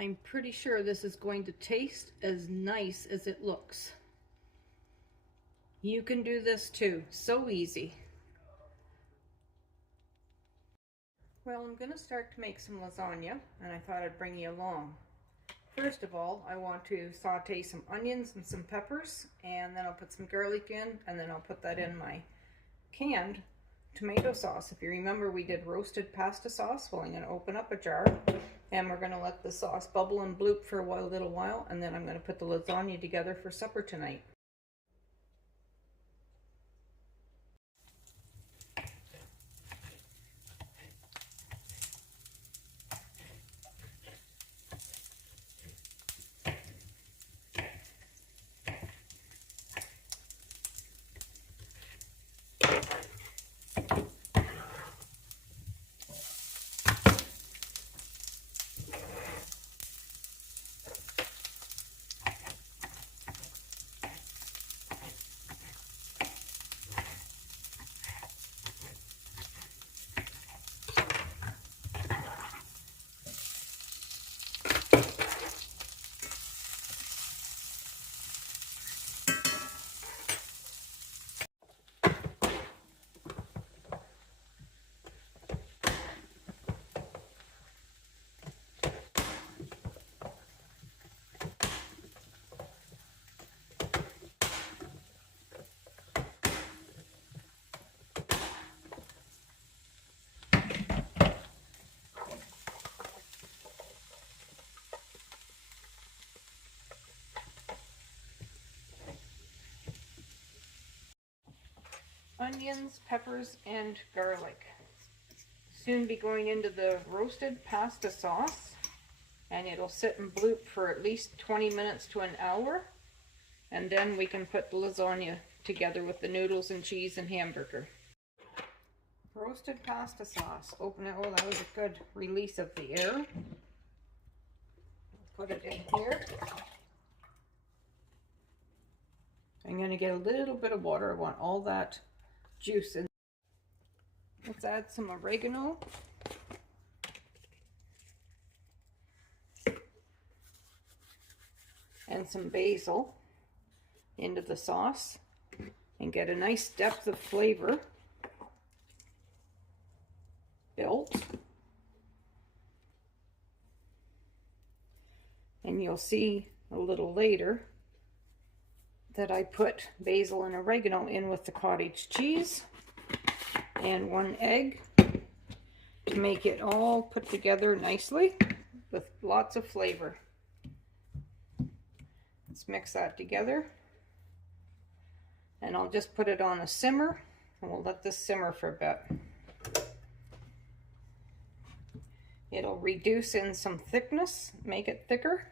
I'm pretty sure this is going to taste as nice as it looks. You can do this too, so easy. Well, I'm going to start to make some lasagna, and I thought I'd bring you along. First of all, I want to saute some onions and some peppers, and then I'll put some garlic in, and then I'll put that in my canned tomato sauce. If you remember, we did roasted pasta sauce. Well, I'm going to open up a jar, and we're going to let the sauce bubble and bloop for a little while, and then I'm going to put the lasagna together for supper tonight. Onions, peppers, and garlic. Soon be going into the roasted pasta sauce, and it'll sit and bloop for at least 20 minutes to an hour, and then we can put the lasagna together with the noodles and cheese and hamburger. Roasted pasta sauce. Open it. Oh, that was a good release of the air. Put it in here. I'm going to get a little bit of water. I want all that juice in. Let's add some oregano. And some basil into the sauce and get a nice depth of flavor built. And you'll see a little later that I put basil and oregano in with the cottage cheese and 1 egg to make it all put together nicely with lots of flavor. Let's mix that together, and I'll just put it on a simmer, and we'll let this simmer for a bit. It'll reduce in some thickness, make it thicker,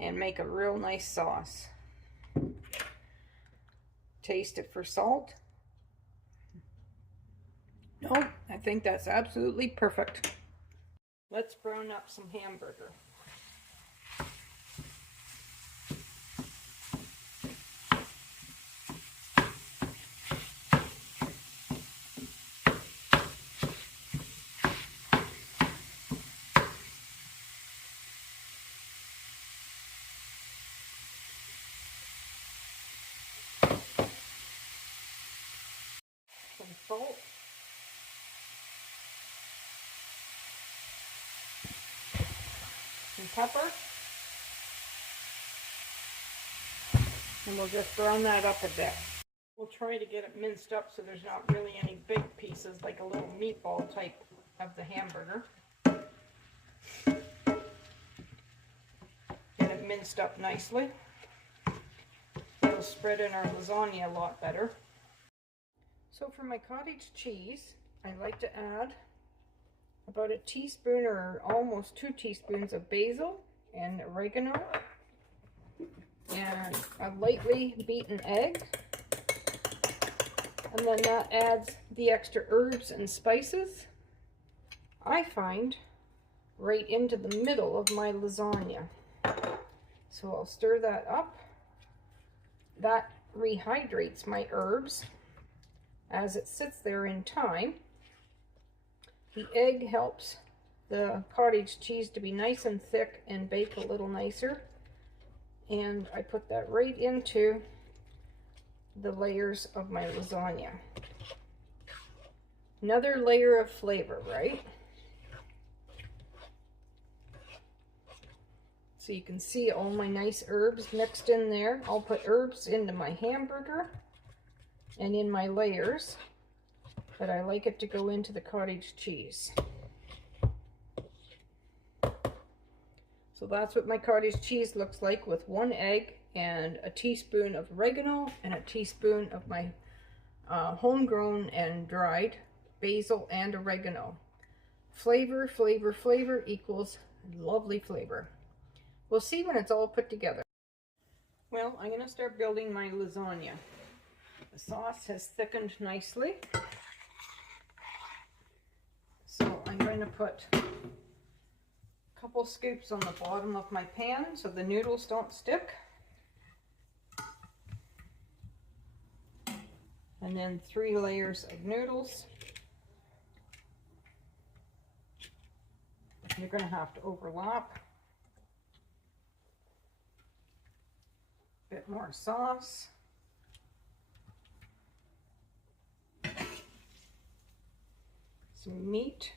and make a real nice sauce. Taste it for salt. No, I think that's absolutely perfect. Let's brown up some hamburger. Some salt. Some pepper. And we'll just brown that up a bit. We'll try to get it minced up so there's not really any big pieces, like a little meatball type of the hamburger. Get it minced up nicely. It'll spread in our lasagna a lot better. So for my cottage cheese, I like to add about a teaspoon or almost 2 teaspoons of basil and oregano and a lightly beaten egg, and then that adds the extra herbs and spices, I find, right into the middle of my lasagna. So I'll stir that up. That rehydrates my herbs as it sits there in time. The egg helps the cottage cheese to be nice and thick and bake a little nicer. And I put that right into the layers of my lasagna. Another layer of flavor, right? So you can see all my nice herbs mixed in there. I'll put herbs into my hamburger and in my layers, but I like it to go into the cottage cheese. So that's what my cottage cheese looks like, with 1 egg and a teaspoon of oregano and a teaspoon of my homegrown and dried basil and oregano. Flavor, flavor, flavor equals lovely flavor. We'll see when it's all put together. Well, I'm going to start building my lasagna. The sauce has thickened nicely. So I'm going to put a couple scoops on the bottom of my pan so the noodles don't stick. And then 3 layers of noodles. You're going to have to overlap. A bit more sauce. Some meat.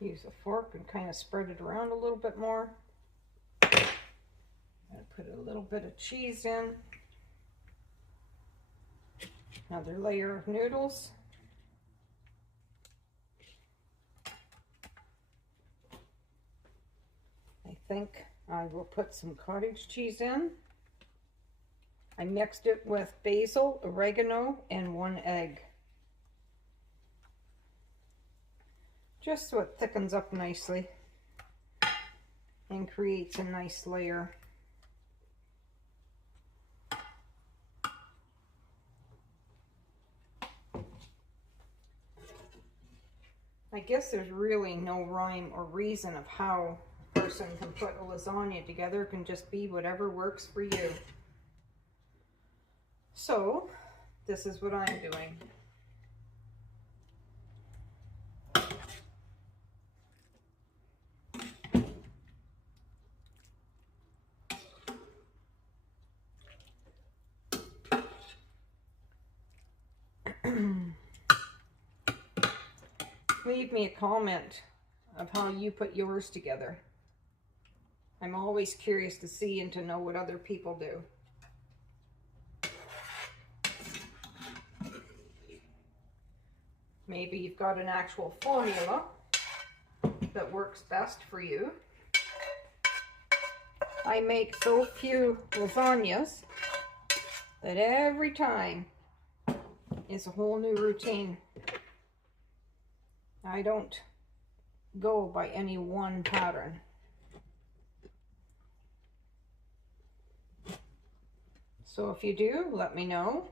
Use a fork and kind of spread it around a little bit more. And put a little bit of cheese in. Another layer of noodles. I think I will put some cottage cheese in. I mixed it with basil, oregano, and 1 egg. Just so it thickens up nicely and creates a nice layer. I guess there's really no rhyme or reason of how a person can put a lasagna together. It can just be whatever works for you. So, this is what I'm doing. Leave me a comment of how you put yours together. I'm always curious to see and to know what other people do. Maybe you've got an actual formula that works best for you. I make so few lasagnas that every time is a whole new routine. I don't go by any one pattern. So if you do, let me know.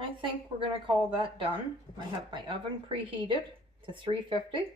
I think we're going to call that done. I have my oven preheated to 350.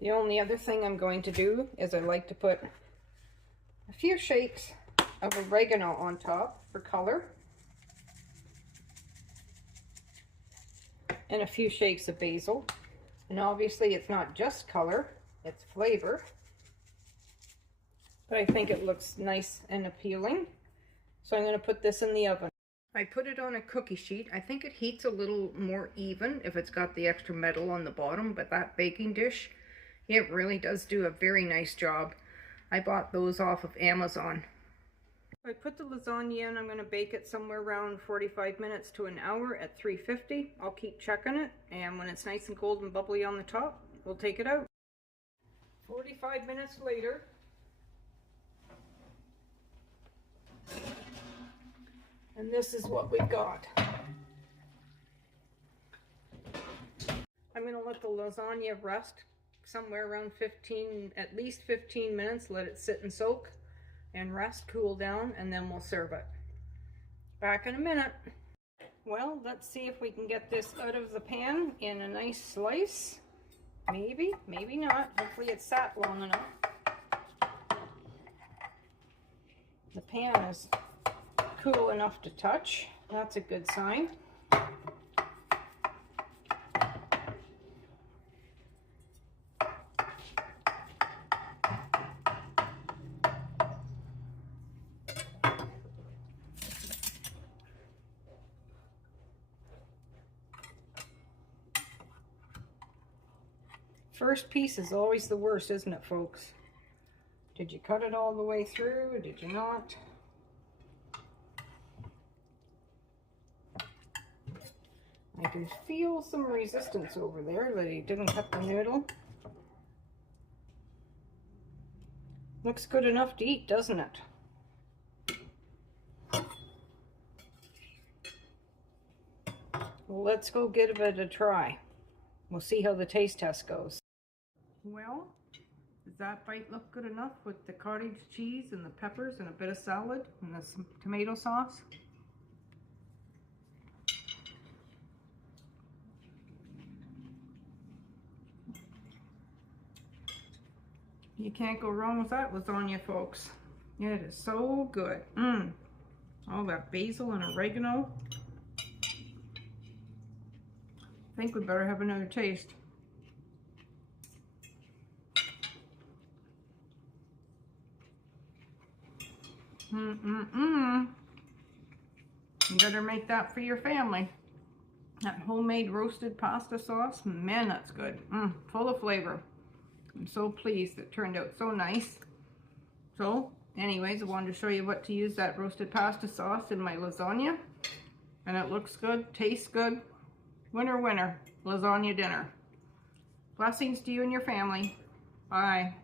The only other thing I'm going to do is I like to put a few shakes of oregano on top for color. And a few shakes of basil. And obviously it's not just color, it's flavor. But I think it looks nice and appealing. So I'm going to put this in the oven. I put it on a cookie sheet. I think it heats a little more even if it's got the extra metal on the bottom, but that baking dish, it really does do a very nice job. I bought those off of Amazon. I put the lasagna in. I'm going to bake it somewhere around 45 minutes to an hour at 350. I'll keep checking it, and when it's nice and cold and bubbly on the top, we'll take it out. 45 minutes later. And this is what we've got. I'm going to let the lasagna rest somewhere around at least 15 minutes. Let it sit and soak and rest, cool down, and then we'll serve it. Back in a minute. Well, let's see if we can get this out of the pan in a nice slice. Maybe, maybe not. Hopefully it sat long enough. The pan is cool enough to touch. That's a good sign. First piece is always the worst, isn't it, folks? Did you cut it all the way through, or did you not? I can feel some resistance over there that he didn't cut the noodle. Looks good enough to eat, doesn't it? Well, let's go give it a try. We'll see how the taste test goes. Well, does that bite look good enough with the cottage cheese and the peppers and a bit of salad and some tomato sauce? You can't go wrong with that lasagna, folks. It is so good. All that basil and oregano. I think we better have another taste. You better make that for your family. That homemade roasted pasta sauce, man, that's good. Full of flavor. I'm so pleased it turned out so nice. So, anyways, I wanted to show you what to use that roasted pasta sauce in my lasagna. And it looks good, tastes good. Winner, winner, lasagna dinner. Blessings to you and your family. Bye.